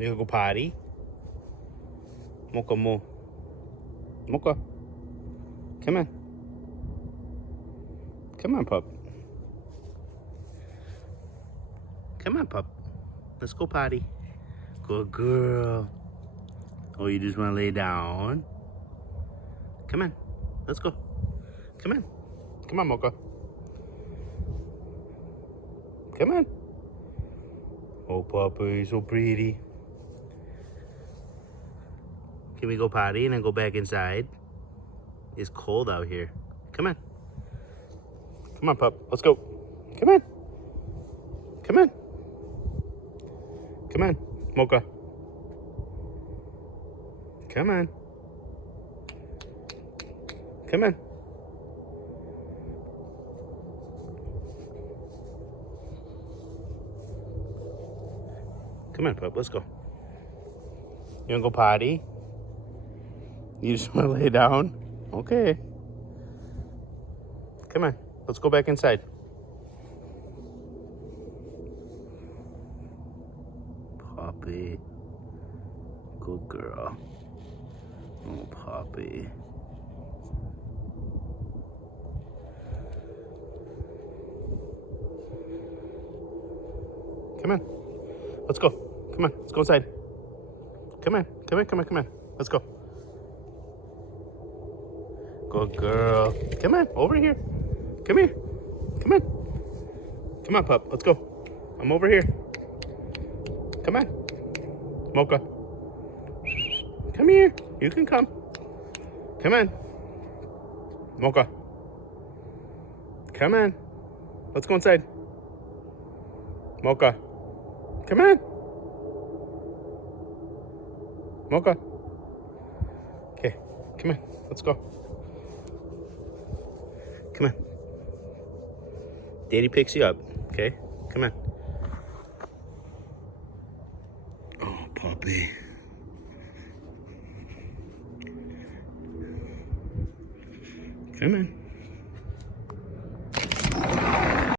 You gonna go potty? Mocha mo. Mocha. Come on. Come on, pup. Come on, pup. Let's go potty. Good girl. Oh, you just want to lay down? Come on. Let's go. Come on. Come on, Mocha. Come on. Oh, puppy, so pretty. Can we go potty and then go back inside? It's cold out here. Come on. Come on, pup. Let's go. Come on. Come on. Come on, Mocha. Come on. Come on. Come on, pup. Let's go. You wanna go potty? You just wanna lay down? Okay. Come on. Let's go back inside. Poppy. Good girl. Oh, Poppy. Come on. Let's go. Come on. Let's go inside. Come on. Come on. Come on. Come on. Let's go. Good girl. Come on. Over here. Come here. Come on. Come on, pup. Let's go. I'm over here. Come on. Mocha. Come here. You can come. Come on. Mocha. Come on. Let's go inside. Mocha. Come on. Mocha. Okay. Come on. Let's go. Come on. Daddy picks you up. Okay? Come on. Oh, puppy. Come on.